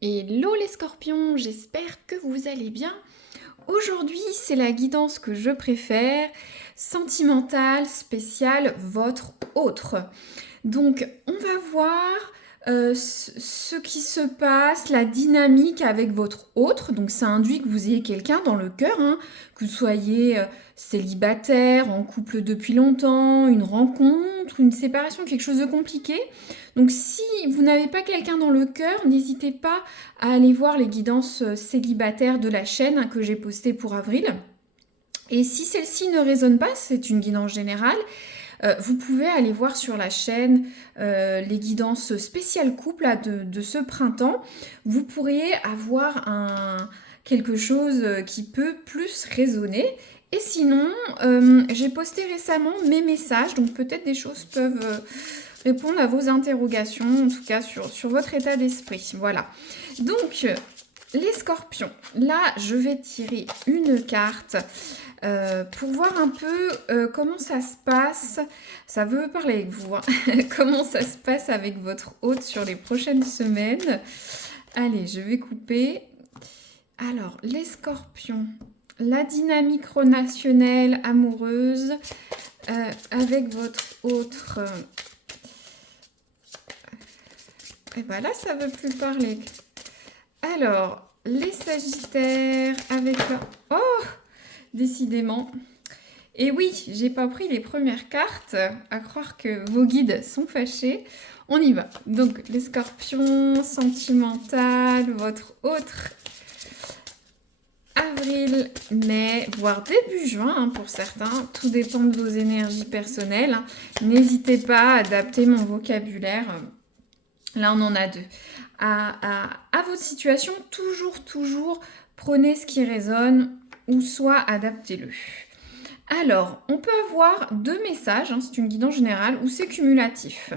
Hello les scorpions, j'espère que vous allez bien. Aujourd'hui, c'est la guidance que je préfère, sentimentale, spéciale, votre autre. Donc, on va voir ce qui se passe, la dynamique avec votre autre. Donc, ça induit que vous ayez quelqu'un dans le cœur, hein, que vous soyez célibataire, en couple depuis longtemps, une rencontre, une séparation, quelque chose de compliqué. Donc, si vous n'avez pas quelqu'un dans le cœur, n'hésitez pas à aller voir les guidances célibataires de la chaîne, hein, que j'ai postées pour avril. Et si celle-ci ne résonne pas, c'est une guidance générale, vous pouvez aller voir sur la chaîne les guidances spéciales couple là, de ce printemps. Vous pourriez avoir quelque chose qui peut plus résonner. Et sinon, j'ai posté récemment mes messages, donc peut-être des choses peuvent répondre à vos interrogations, en tout cas sur votre état d'esprit. Voilà. Donc, les scorpions, là, je vais tirer une carte pour voir un peu comment ça se passe. Ça veut parler avec vous, hein. Comment ça se passe avec votre hôte sur les prochaines semaines. Allez, je vais couper. Alors, les scorpions, la dynamique relationnelle amoureuse avec votre autre. Et voilà, ça veut plus parler. Alors, les sagittaires avec leur... Oh, décidément. Et oui, j'ai pas pris les premières cartes, à croire que vos guides sont fâchés. On y va. Donc, les scorpions, sentimental, votre autre, avril, mai, voire début juin, hein, pour certains. Tout dépend de vos énergies personnelles, hein. N'hésitez pas à adapter mon vocabulaire. Là, on en a deux. À votre situation, toujours, prenez ce qui résonne ou soit adaptez-le. Alors, on peut avoir deux messages, hein, c'est une guidance générale ou c'est cumulatif.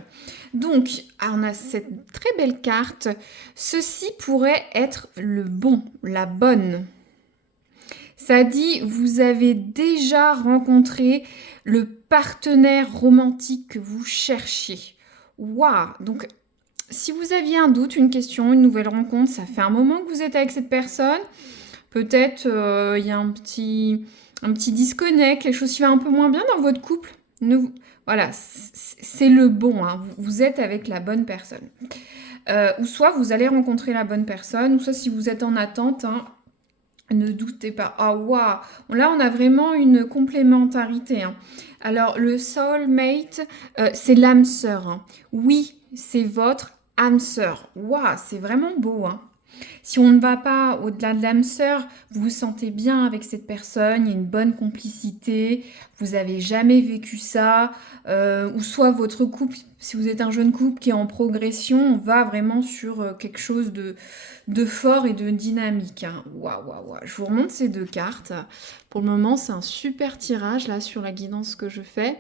Donc, on a cette très belle carte. Ceci pourrait être le bon, la bonne. Ça dit, vous avez déjà rencontré le partenaire romantique que vous cherchiez. Waouh! Donc, si vous aviez un doute, une question, une nouvelle rencontre, ça fait un moment que vous êtes avec cette personne. Peut-être il y a un petit disconnect, quelque chose qui va un peu moins bien dans votre couple. Voilà, c'est le bon, hein. Vous êtes avec la bonne personne. Ou soit vous allez rencontrer la bonne personne, ou soit si vous êtes en attente, hein, ne doutez pas. Ah waouh, là on a vraiment une complémentarité, hein. Alors le soulmate, c'est l'âme sœur, hein. Oui, c'est votre âme sœur. Waouh, c'est vraiment beau, hein. Si on ne va pas au-delà de l'âme sœur, vous vous sentez bien avec cette personne, il y a une bonne complicité, vous avez jamais vécu ça, ou soit votre couple, si vous êtes un jeune couple qui est en progression, on va vraiment sur quelque chose de fort et de dynamique, hein. Waouh, waouh, waouh. Je vous remonte ces deux cartes. Pour le moment, c'est un super tirage là sur la guidance que je fais.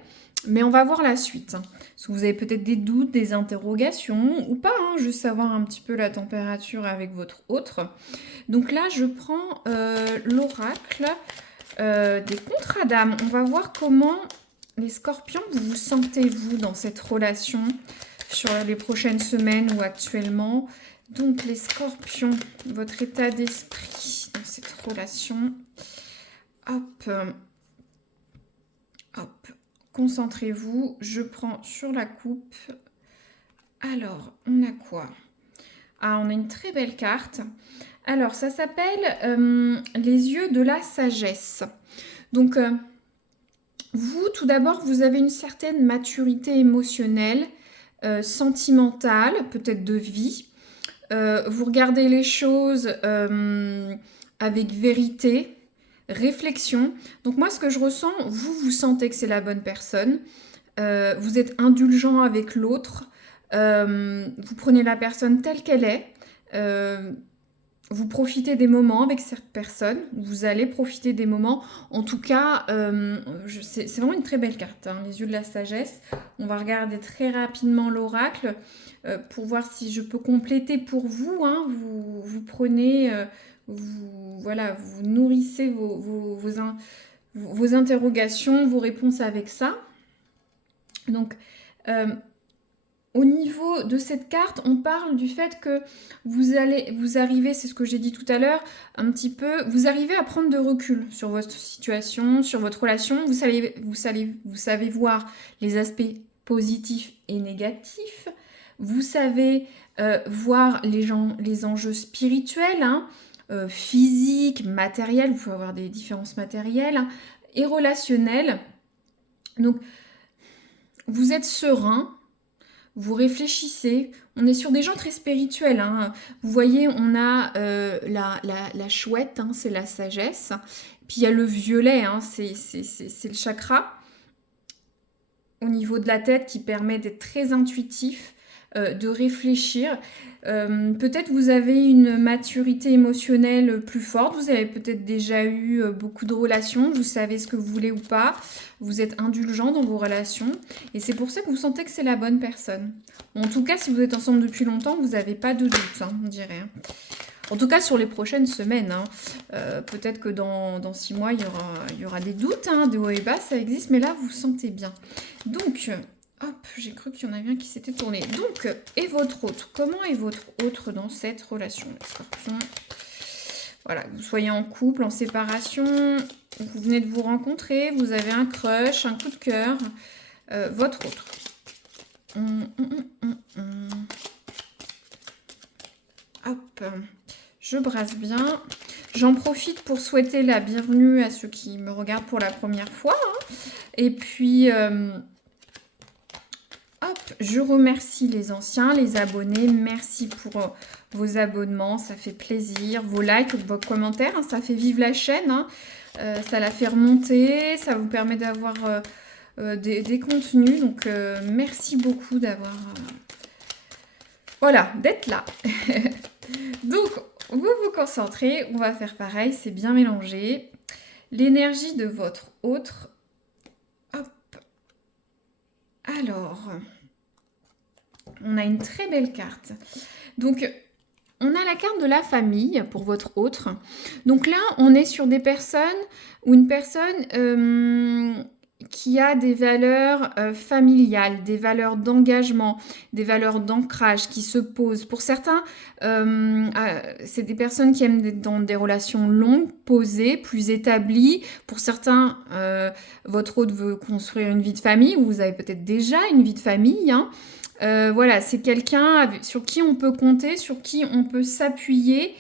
Mais on va voir la suite, hein. Parce que vous avez peut-être des doutes, des interrogations, ou pas, hein, juste savoir un petit peu la température avec votre autre. Donc là, je prends l'oracle des contrats d'âme. On va voir comment les scorpions, vous vous sentez, vous, dans cette relation sur les prochaines semaines ou actuellement. Donc les scorpions, votre état d'esprit dans cette relation. Hop, hop. Concentrez-vous, je prends sur la coupe. Alors, on a quoi? Ah, on a une très belle carte. Alors, ça s'appelle les yeux de la sagesse. Donc, vous, tout d'abord, vous avez une certaine maturité émotionnelle, sentimentale, peut-être de vie. Vous regardez les choses avec vérité, réflexion. Donc moi, ce que je ressens, vous sentez que c'est la bonne personne. Vous êtes indulgent avec l'autre. Vous prenez la personne telle qu'elle est. Vous profitez des moments avec cette personne. Vous allez profiter des moments. En tout cas, c'est vraiment une très belle carte, hein, les yeux de la sagesse. On va regarder très rapidement l'oracle pour voir si je peux compléter pour vous, hein. Vous prenez... voilà, vous nourrissez vos interrogations, vos réponses avec ça. Donc, au niveau de cette carte, on parle du fait que vous arrivez, c'est ce que j'ai dit tout à l'heure, un petit peu, vous arrivez à prendre de recul sur votre situation, sur votre relation. Vous savez voir les aspects positifs et négatifs. Vous savez voir les enjeux spirituels, hein, physiques, matériels. Vous pouvez avoir des différences matérielles, hein, et relationnelles. Donc, vous êtes serein. Vous réfléchissez, on est sur des gens très spirituels, hein. Vous voyez, on a la chouette, hein, c'est la sagesse. Puis il y a le violet, hein, c'est le chakra au niveau de la tête qui permet d'être très intuitif, de réfléchir. Peut-être vous avez une maturité émotionnelle plus forte, vous avez peut-être déjà eu beaucoup de relations, vous savez ce que vous voulez ou pas, vous êtes indulgent dans vos relations et c'est pour ça que vous sentez que c'est la bonne personne. En tout cas, si vous êtes ensemble depuis longtemps, vous n'avez pas de doute, hein, on dirait. En tout cas, sur les prochaines semaines. Hein. Peut-être que dans 6 mois, il y aura des doutes, hein, des hauts et bas, ça existe, mais là, vous vous sentez bien. Donc... hop, j'ai cru qu'il y en avait un qui s'était tourné. Donc, et votre autre? Comment est votre autre dans cette relation, les scorpions? Voilà, que vous soyez en couple, en séparation, vous venez de vous rencontrer, vous avez un crush, un coup de cœur. Votre autre. Hop, je brasse bien. J'en profite pour souhaiter la bienvenue à ceux qui me regardent pour la première fois. Hein. Et puis... hop, je remercie les anciens, les abonnés. Merci pour vos abonnements, ça fait plaisir. Vos likes, vos commentaires, hein, ça fait vivre la chaîne. Hein. Ça la fait remonter, ça vous permet d'avoir des contenus. Donc, merci beaucoup d'avoir... voilà, d'être là. Donc, vous vous concentrez. On va faire pareil, c'est bien mélangé. L'énergie de votre autre... Alors, on a une très belle carte. Donc, on a la carte de la famille pour votre autre. Donc là, on est sur des personnes ou une personne qui a des valeurs familiales, des valeurs d'engagement, des valeurs d'ancrage qui se posent. Pour certains, c'est des personnes qui aiment être dans des relations longues, posées, plus établies. Pour certains, votre autre veut construire une vie de famille, ou vous avez peut-être déjà une vie de famille. Hein. Voilà, c'est quelqu'un sur qui on peut compter, sur qui on peut s'appuyer,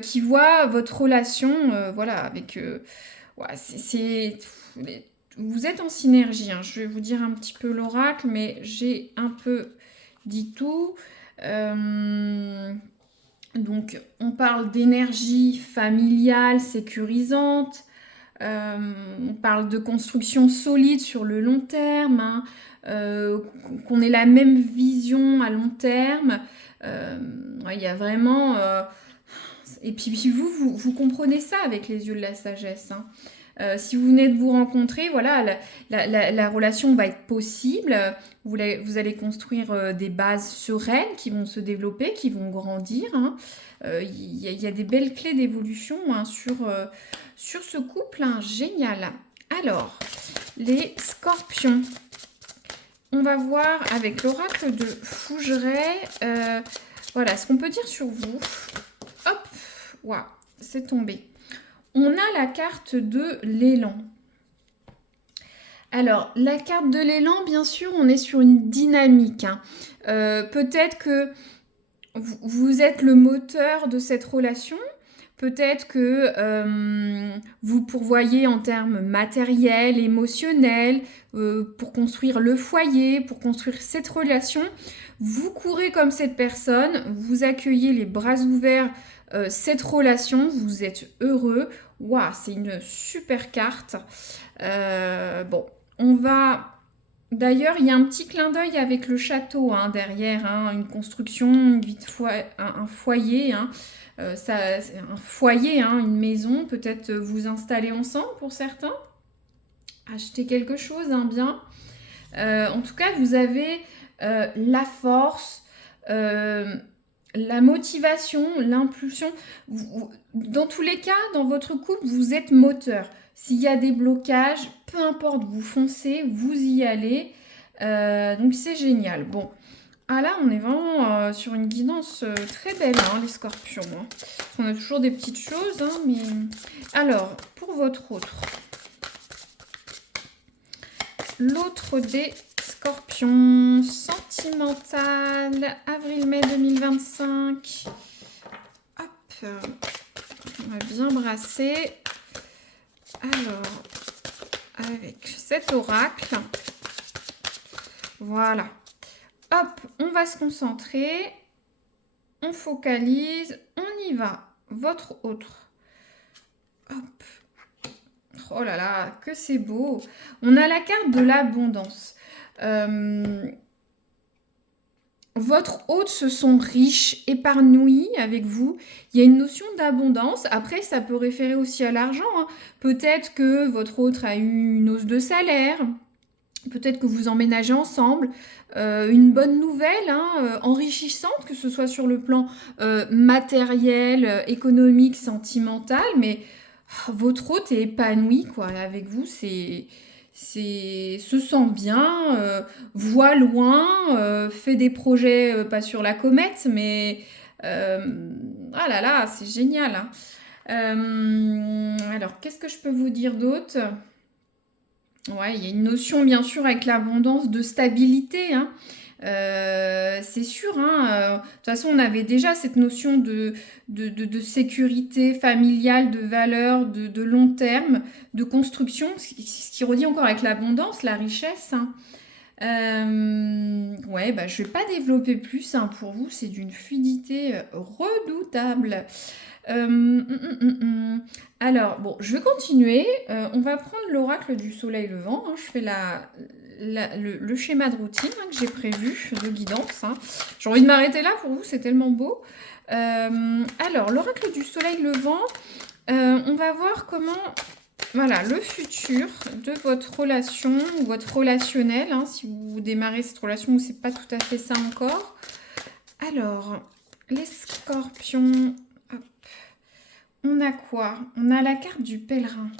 qui voit votre relation, voilà, avec... ouais, vous êtes en synergie, hein. Je vais vous dire un petit peu l'oracle, mais j'ai un peu dit tout. Donc, on parle d'énergie familiale, sécurisante. On parle de construction solide sur le long terme, hein, qu'on ait la même vision à long terme. Il y a vraiment... et puis vous comprenez ça avec les yeux de la sagesse. Hein. Si vous venez de vous rencontrer, voilà, la relation va être possible. Vous allez construire des bases sereines qui vont se développer, qui vont grandir. Hein. Y a des belles clés d'évolution, hein, sur ce couple. Hein. Génial. Alors, les scorpions. On va voir avec l'oracle de Fougeray. Voilà, ce qu'on peut dire sur vous. Hop, waouh, c'est tombé. On a la carte de l'élan. Alors, la carte de l'élan, bien sûr, on est sur une dynamique. Hein. Peut-être que vous êtes le moteur de cette relation. Peut-être que vous pourvoyez en termes matériels, émotionnels, pour construire le foyer, pour construire cette relation. Vous courez comme cette personne, vous accueillez les bras ouverts cette relation, vous êtes heureux. Waouh, c'est une super carte. Bon, on va... D'ailleurs, il y a un petit clin d'œil avec le château, hein, derrière, hein, une construction, un foyer, hein, un foyer, hein, une maison, peut-être vous installer ensemble pour certains, acheter quelque chose, un bien. En tout cas, vous avez la force, la motivation, l'impulsion. Dans tous les cas, dans votre couple, vous êtes moteur. S'il y a des blocages, peu importe, vous foncez, vous y allez. Donc c'est génial. Bon, Ah là, on est vraiment sur une guidance très belle, hein, les scorpions. Hein. On a toujours des petites choses, hein, mais... Alors, pour votre autre. L'autre des scorpions, sentimental, avril-mai 2025. Hop, on va bien brasser. Alors, avec cet oracle, voilà. Hop, on va se concentrer, on focalise, on y va. Votre autre. Hop. Oh là là, que c'est beau. On a la carte de l'abondance. Votre hôte se sent riche, épanoui avec vous. Il y a une notion d'abondance. Après, ça peut référer aussi à l'argent. Hein. Peut-être que votre hôte a eu une hausse de salaire. Peut-être que vous emménagez ensemble. Une bonne nouvelle, hein, enrichissante, que ce soit sur le plan matériel, économique, sentimental. Mais votre hôte est épanoui, quoi. Avec vous, se sent bien, voit loin, fait des projets, pas sur la comète, mais ah là là, c'est génial. Hein. Alors, qu'est-ce que je peux vous dire d'autre? Ouais, il y a une notion, bien sûr, avec l'abondance de stabilité. Hein. C'est sûr, hein, de toute façon, on avait déjà cette notion de sécurité familiale, de valeur, de long terme, de construction, ce qui redit encore avec l'abondance, la richesse. Hein. Ouais, bah, je ne vais pas développer plus. Hein, pour vous, c'est d'une fluidité redoutable. Alors, bon, je vais continuer. On va prendre l'oracle du soleil levant. Hein. Je fais le schéma de routine hein, que j'ai prévu, de guidance. Hein. J'ai envie de m'arrêter là pour vous, c'est tellement beau. Alors, l'oracle du soleil levant, on va voir comment... Voilà, le futur de votre relation ou votre relationnel, hein, si vous démarrez cette relation ou c'est pas tout à fait ça encore. Alors, les scorpions, hop. On a quoi? On a la carte du pèlerin.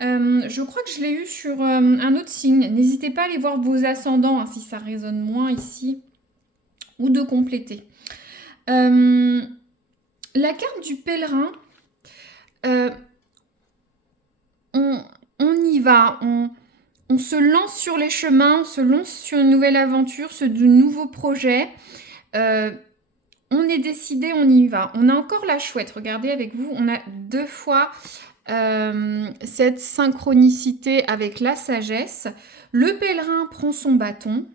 Je crois que je l'ai eu sur un autre signe. N'hésitez pas à aller voir vos ascendants hein, si ça résonne moins ici ou de compléter. La carte du pèlerin, on y va, on se lance sur les chemins, on se lance sur une nouvelle aventure, sur de nouveaux projets. On est décidé, on y va. On a encore la chouette, regardez avec vous, on a 2 fois cette synchronicité avec la sagesse. Le pèlerin prend son bâton,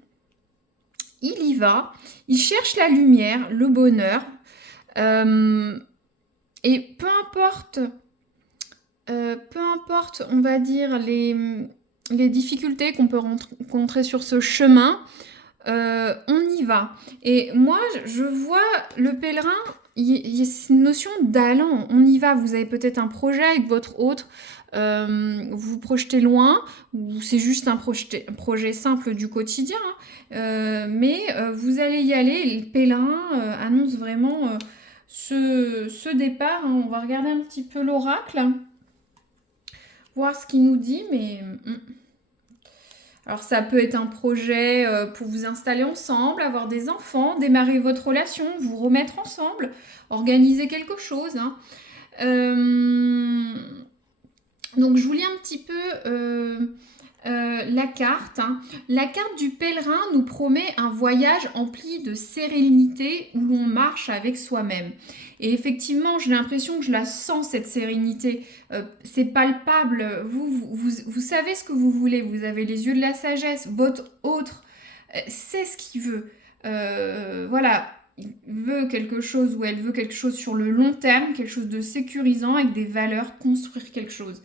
il y va, il cherche la lumière, le bonheur. Et peu importe, on va dire, les difficultés qu'on peut rencontrer sur ce chemin, on y va. Et moi, je vois le pèlerin, il y a une notion d'allant. On y va. Vous avez peut-être un projet avec votre autre, vous vous projetez loin, ou c'est juste un projet simple du quotidien. Hein. Mais vous allez y aller. Le pèlerin annonce vraiment ce départ. Hein. On va regarder un petit peu l'oracle, voir ce qu'il nous dit, mais... Alors ça peut être un projet pour vous installer ensemble, avoir des enfants, démarrer votre relation, vous remettre ensemble, organiser quelque chose. Hein. Donc je vous lis un petit peu la carte. Hein. La carte du pèlerin nous promet un voyage empli de sérénité où l'on marche avec soi-même. Et effectivement, j'ai l'impression que je la sens, cette sérénité. C'est palpable. Vous savez ce que vous voulez. Vous avez les yeux de la sagesse. Votre autre sait ce qu'il veut. Voilà. Il veut quelque chose ou elle veut quelque chose sur le long terme, quelque chose de sécurisant avec des valeurs, construire quelque chose.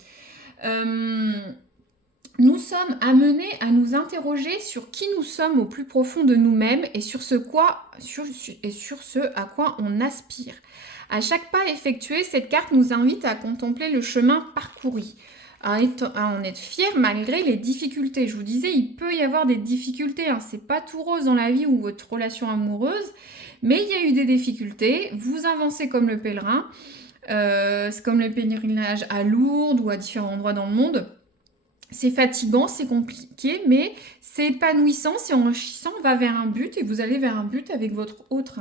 Nous sommes amenés à nous interroger sur qui nous sommes au plus profond de nous-mêmes et sur ce à quoi on aspire. À chaque pas effectué, cette carte nous invite à contempler le chemin parcouru, à en être fier malgré les difficultés. Je vous disais, il peut y avoir des difficultés. Hein. C'est pas tout rose dans la vie ou votre relation amoureuse, mais il y a eu des difficultés. Vous avancez comme le pèlerin. C'est comme le pèlerinage à Lourdes ou à différents endroits dans le monde. C'est fatigant, c'est compliqué, mais c'est épanouissant, c'est enrichissant, on va vers un but et vous allez vers un but avec votre autre.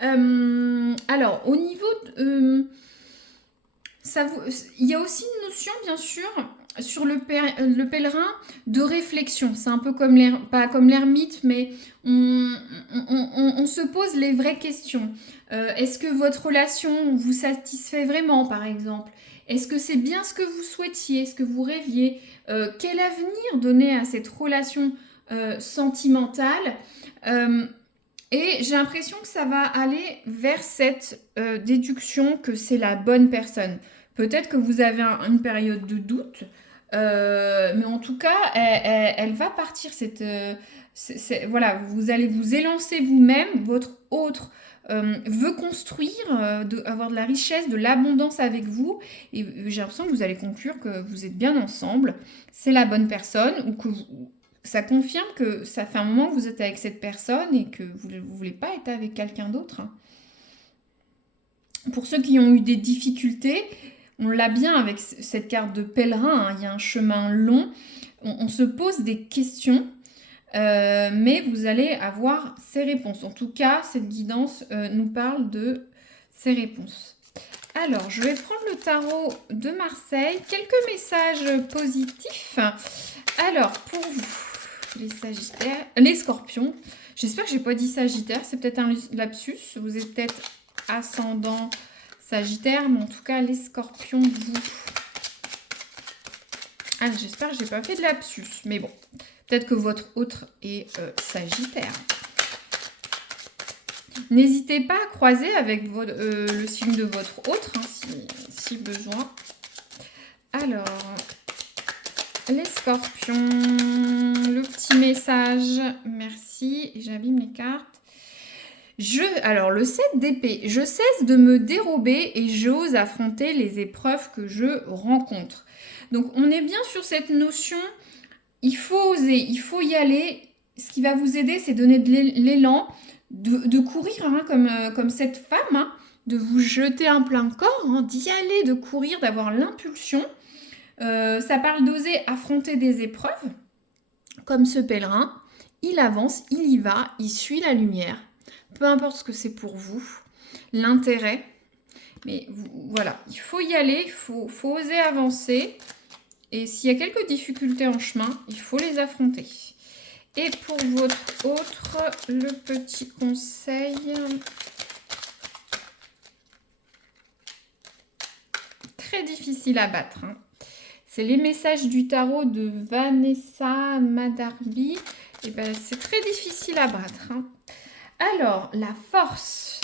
Alors, au niveau... il y a aussi une notion, bien sûr, sur le pèlerin de réflexion. C'est un peu comme pas comme l'ermite, mais on se pose les vraies questions. Est-ce que votre relation vous satisfait vraiment, par exemple? Est-ce que c'est bien ce que vous souhaitiez, ce que vous rêviez? Quel avenir donner à cette relation sentimentale? Et j'ai l'impression que ça va aller vers cette déduction que c'est la bonne personne. Peut-être que vous avez une période de doute, mais en tout cas, elle va partir. Voilà, vous allez vous élancer vous-même. Votre autre veut construire, avoir de la richesse, de l'abondance avec vous. Et j'ai l'impression que vous allez conclure que vous êtes bien ensemble. C'est la bonne personne ou que ça confirme que ça fait un moment que vous êtes avec cette personne et que vous ne voulez pas être avec quelqu'un d'autre. Pour ceux qui ont eu des difficultés, on l'a bien avec cette carte de pèlerin, il y a un chemin long, on se pose des questions, mais vous allez avoir ces réponses. En tout cas, cette guidance nous parle de ces réponses. Alors, je vais prendre le tarot de Marseille, quelques messages positifs. Alors, pour vous, les Sagittaires, les Scorpions, j'espère que j'ai pas dit Sagittaire, c'est peut-être un lapsus, vous êtes peut-être ascendant Sagittaire, mais en tout cas, les Scorpions, vous... Ah, j'espère que j'ai pas fait de lapsus, mais bon, peut-être que votre autre est Sagittaire. N'hésitez pas à croiser avec le signe de votre autre, hein, si besoin. Alors, les Scorpions, le petit message, merci, et j'abîme les cartes. Alors, le 7 d'épée, je cesse de me dérober et j'ose affronter les épreuves que je rencontre. Donc, on est bien sur cette notion, il faut oser, il faut y aller. Ce qui va vous aider, c'est donner de l'élan, de courir, hein, comme cette femme, hein, de vous jeter un plein corps, hein, d'y aller, de courir, d'avoir l'impulsion. Ça parle d'oser affronter des épreuves, comme ce pèlerin. Il avance, il y va, il suit la lumière. Peu importe ce que c'est pour vous, l'intérêt. Mais voilà, il faut y aller, il faut oser avancer. Et s'il y a quelques difficultés en chemin, il faut les affronter. Et pour votre autre, le petit conseil. Très difficile à battre. Hein. C'est les messages du tarot de Vanessa Madarby. Et ben, c'est très difficile à battre. Hein. Alors, la force.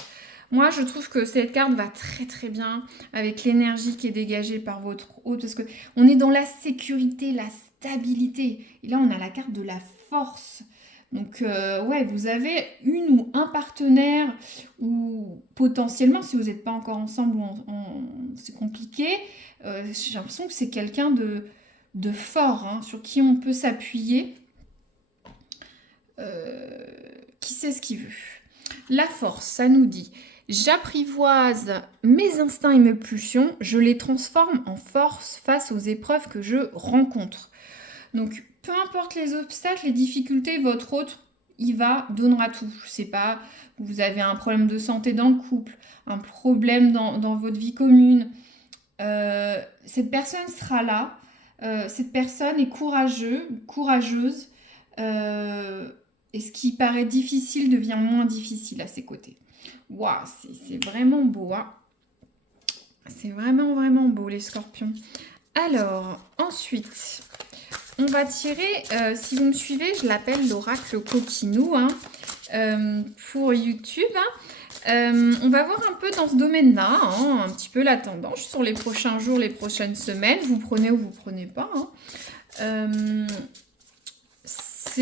Moi, je trouve que cette carte va très très bien avec l'énergie qui est dégagée par votre hôte. Parce qu'on est dans la sécurité, la stabilité. Et là, on a la carte de la force. Donc, ouais, vous avez une ou un partenaire ou potentiellement, si vous n'êtes pas encore ensemble, c'est compliqué. J'ai l'impression que c'est quelqu'un de fort, hein, sur qui on peut s'appuyer. Qui sait ce qu'il veut. La force, ça nous dit... J'apprivoise mes instincts et mes pulsions, je les transforme en force face aux épreuves que je rencontre. Donc, peu importe les obstacles, les difficultés, votre autre, il donnera tout. Je sais pas, vous avez un problème de santé dans le couple, un problème dans votre vie commune. Cette personne sera là. Cette personne est courageuse. Et ce qui paraît difficile devient moins difficile à ses côtés. Waouh, c'est vraiment beau. Hein, c'est vraiment, vraiment beau, les Scorpions. Alors, ensuite, on va tirer, si vous me suivez, je l'appelle l'oracle coquinou, hein, pour YouTube. Hein. On va voir un peu dans ce domaine-là, hein, un petit peu la tendance sur les prochains jours, les prochaines semaines. Vous prenez ou vous prenez pas. Hein.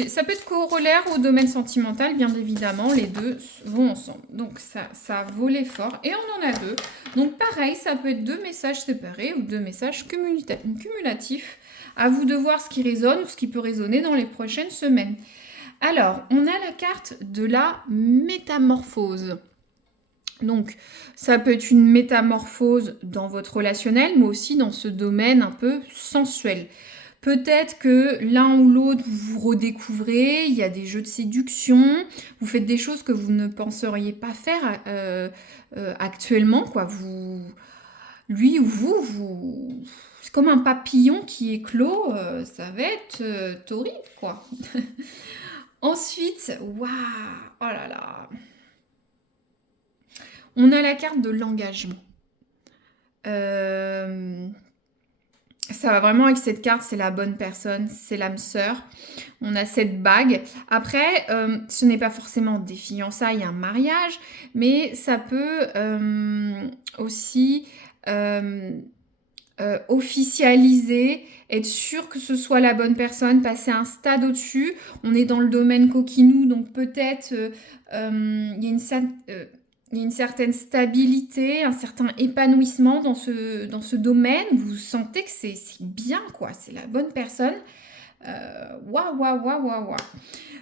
Ça peut être corollaire au domaine sentimental, bien évidemment, les deux vont ensemble. Donc ça vaut l'effort. Et on en a deux. Donc pareil, ça peut être deux messages séparés ou deux messages cumulatifs. À vous de voir ce qui résonne ou ce qui peut résonner dans les prochaines semaines. Alors, on a la carte de la métamorphose. Donc, ça peut être une métamorphose dans votre relationnel, mais aussi dans ce domaine un peu sensuel. Peut-être que l'un ou l'autre, vous vous redécouvrez, il y a des jeux de séduction, vous faites des choses que vous ne penseriez pas faire actuellement, quoi. Lui ou vous, c'est comme un papillon qui éclot, ça va être torride, quoi. Ensuite, waouh, oh là là, on a la carte de l'engagement. Ça va vraiment avec cette carte, c'est la bonne personne, c'est l'âme sœur. On a cette bague. Après, ce n'est pas forcément des fiançailles, un mariage, mais ça peut aussi officialiser, être sûr que ce soit la bonne personne, passer un stade au-dessus. On est dans le domaine coquinou, donc peut-être il y a une certaine stabilité, un certain épanouissement dans ce domaine. Vous sentez que c'est bien, quoi. C'est la bonne personne. Waouh, waouh, waouh, waouh, waouh.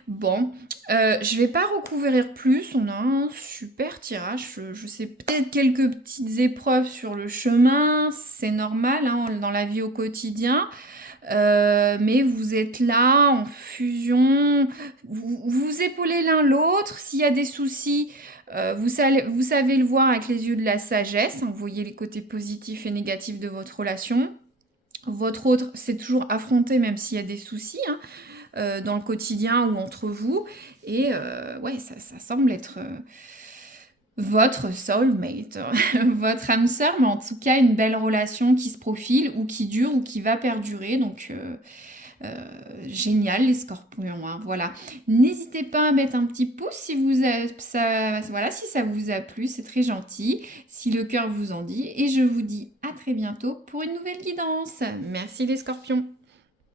Bon, je vais pas recouvrir plus. On a un super tirage. Je sais peut-être quelques petites épreuves sur le chemin. C'est normal hein, dans la vie au quotidien. Mais vous êtes là en fusion. Vous vous épaulez l'un l'autre. S'il y a des soucis, vous savez le voir avec les yeux de la sagesse. Hein, vous voyez les côtés positifs et négatifs de votre relation. Votre autre, c'est toujours affronter même s'il y a des soucis dans le quotidien ou entre vous. Et ouais, ça semble être votre soulmate, votre âme sœur, mais en tout cas une belle relation qui se profile ou qui dure ou qui va perdurer. Donc génial les scorpions, hein, voilà. N'hésitez pas à mettre un petit pouce si si ça vous a plu, c'est très gentil, si le cœur vous en dit. Et je vous dis à très bientôt pour une nouvelle guidance. Merci les scorpions.